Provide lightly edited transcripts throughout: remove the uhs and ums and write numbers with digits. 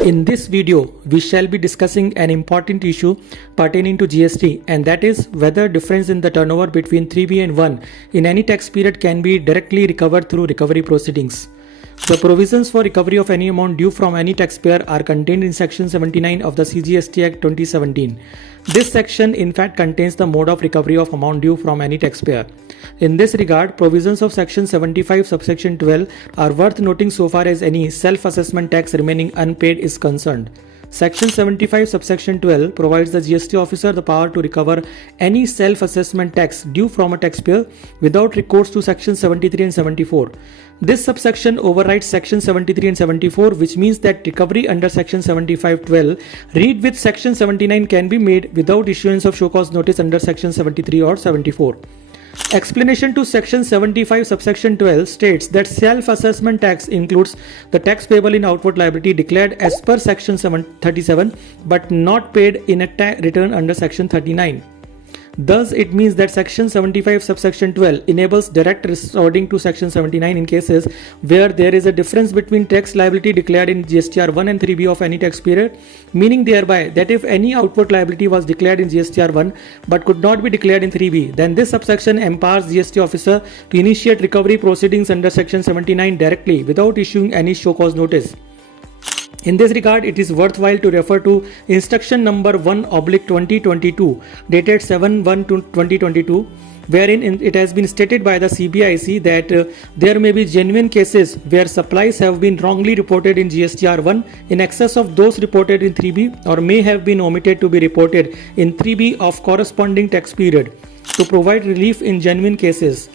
In this video, we shall be discussing an important issue pertaining to GST, and that is whether difference in the turnover between 3B and 1 in any tax period can be directly recovered through recovery proceedings. The provisions for recovery of any amount due from any taxpayer are contained in Section 79 of the CGST Act 2017. This section in fact contains the mode of recovery of amount due from any taxpayer. In this regard, provisions of Section 75 subsection 12 are worth noting so far as any self-assessment tax remaining unpaid is concerned. Section 75 subsection 12 provides the GST officer the power to recover any self-assessment tax due from a taxpayer without recourse to Section 73 and 74. This subsection overrides Section 73 and 74, which means that recovery under Section 75(12) read with Section 79 can be made without issuance of show cause notice under Section 73 or 74. Explanation to Section 75 subsection 12 states that self-assessment tax includes the tax payable in outward liability declared as per Section 37 but not paid in a return under Section 39. Thus, it means that Section 75 subsection 12 enables direct resorting to Section 79 in cases where there is a difference between tax liability declared in GSTR 1 and 3B of any tax period, meaning thereby that if any outward liability was declared in GSTR 1 but could not be declared in 3B, then this subsection empowers GST officer to initiate recovery proceedings under Section 79 directly without issuing any show cause notice. In this regard, it is worthwhile to refer to Instruction Number 1/2022 dated 7/1/2022, wherein it has been stated by the CBIC that there may be genuine cases where supplies have been wrongly reported in GSTR 1 in excess of those reported in 3B or may have been omitted to be reported in 3B of corresponding tax period. To provide relief in genuine cases,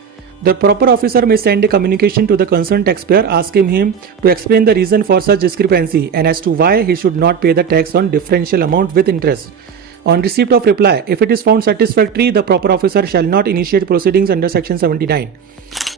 the proper officer may send a communication to the concerned taxpayer asking him to explain the reason for such discrepancy and as to why he should not pay the tax on differential amount with interest. On receipt of reply, if it is found satisfactory, the proper officer shall not initiate proceedings under Section 79.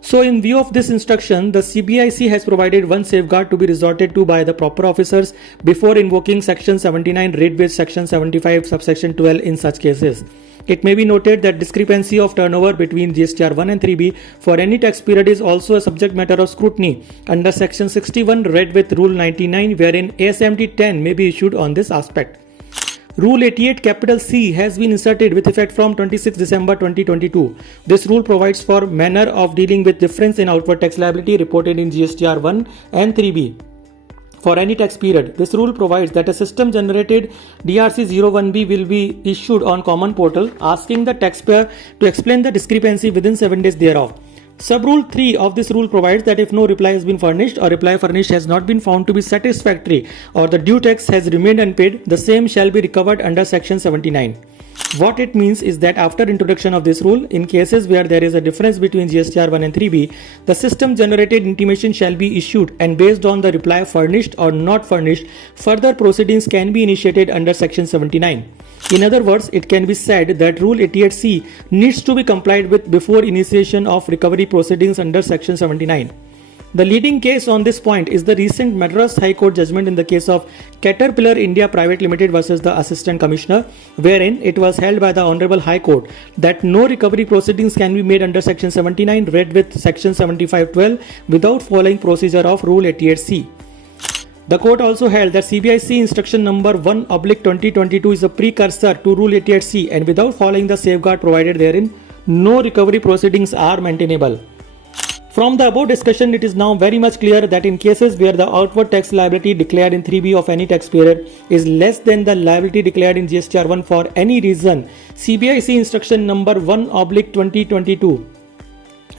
So in view of this instruction, the CBIC has provided one safeguard to be resorted to by the proper officers before invoking Section 79 read with Section 75 subsection 12 in such cases. It may be noted that discrepancy of turnover between GSTR 1 and 3B for any tax period is also a subject matter of scrutiny under Section 61 read with Rule 99, wherein ASMT 10 may be issued on this aspect. Rule 88 capital C has been inserted with effect from 26 December 2022. This rule provides for manner of dealing with difference in outward tax liability reported in GSTR 1 and 3B. For any tax period, this rule provides that a system-generated DRC-01B will be issued on Common Portal asking the taxpayer to explain the discrepancy within 7 days thereof. Sub-rule 3 of this rule provides that if no reply has been furnished or reply furnished has not been found to be satisfactory or the due tax has remained unpaid, the same shall be recovered under Section 79. What it means is that after introduction of this rule, in cases where there is a difference between GSTR 1 and 3B, the system-generated intimation shall be issued and based on the reply furnished or not furnished, further proceedings can be initiated under Section 79. In other words, it can be said that Rule 88C needs to be complied with before initiation of recovery proceedings under Section 79. The leading case on this point is the recent Madras High Court judgment in the case of Caterpillar India Private Limited versus the Assistant Commissioner, wherein it was held by the Honorable High Court that no recovery proceedings can be made under Section 79 read with Section 75(12) without following procedure of Rule 88C. The court also held that CBIC Instruction Number 1/2022 is a precursor to Rule 88C and without following the safeguard provided therein, no recovery proceedings are maintainable. From the above discussion, it is now very much clear that in cases where the outward tax liability declared in 3B of any tax period is less than the liability declared in GSTR 1 for any reason, CBIC Instruction Number 1/2022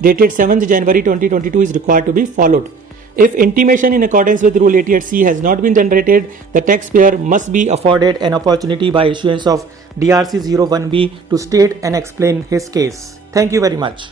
dated 7th January 2022 is required to be followed. If intimation in accordance with Rule 88C has not been generated, the taxpayer must be afforded an opportunity by issuance of DRC 01B to state and explain his case. Thank you very much.